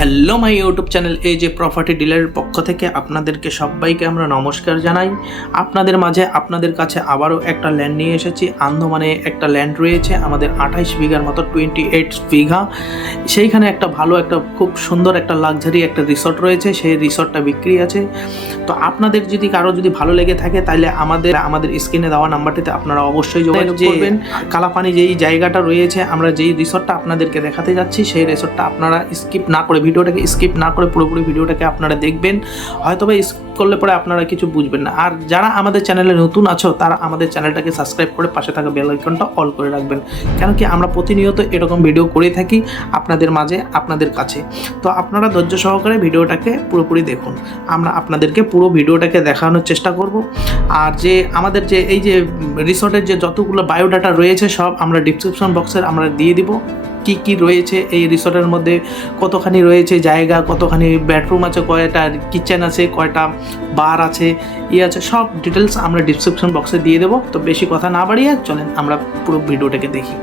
Hello my YouTube channel এই যে property ডিলারের পক্ষ থেকে আপনাদেরকে সবাইকে আমরা নমস্কার জানাই। আপনাদের মাঝে আপনাদের কাছে আবারও একটা ল্যান্ড নিয়ে এসেছি। আন্দামানে একটা ল্যান্ড রয়েছে আমাদের আঠাইশ বিঘার মতো টোয়েন্টি এইট বিঘা। সেইখানে একটা ভালো একটা খুব সুন্দর একটা লাক্সারি একটা রিসর্ট রয়েছে সেই রিসর্টটা বিক্রি আছে। তো আপনাদের যদি কারও যদি ভালো লেগে থাকে তাহলে আমাদের আমাদের স্ক্রিনে দেওয়া নাম্বারটিতে আপনারা অবশ্যই যোগাযোগ করবেন। কালাপানি যেই জায়গাটা রয়েছে আমরা যেই রিসর্টটা আপনাদেরকে দেখাতে যাচ্ছি সেই রিসর্টটা আপনারা স্কিপ না করে ভিডিওটাকে স্কিপ না করে পুরোপুরি ভিডিওটাকে আপনারা দেখবেন। হয়তো বা স্কিপ করলে পরে আপনারা কিছু বুঝবেন না। আর যারা আমাদের চ্যানেলে নতুন আছো, তারা আমাদের চ্যানেলটাকে সাবস্ক্রাইব করে পাশে থাকা বেল আইকনটা অল করে রাখবেন। কেন কি আমরা প্রতিনিয়ত এরকম ভিডিও করে থাকি আপনাদের মাঝে, আপনাদের কাছে। তো আপনারা ধৈর্য সহকারে ভিডিওটাকে পুরোপুরি দেখুন। আমরা আপনাদেরকে পুরো ভিডিওটাকে দেখানোর চেষ্টা করব। আর যে আমাদের যে, এই যে রিসর্টের যে যতগুলো বায়োডাটা রয়েছে সব আমরা ডিসক্রিপশন বক্সের আমরা দিয়ে দিব। কি কি রয়েছে এই রিসর্টের মধ্যে? কতখানি রয়েছে জায়গা? কতখানি বেডরুম আছে? কয়টা কিচেন আছে? কয়টা বার আছে? ই আছে? সব ডিটেলস আমরা ডিসক্রিপশন বক্সে দিয়ে দেবো। তো বেশি কথা না বাড়িয়ে চলেন, আমরা পুরো ভিডিওটাকে দেখি।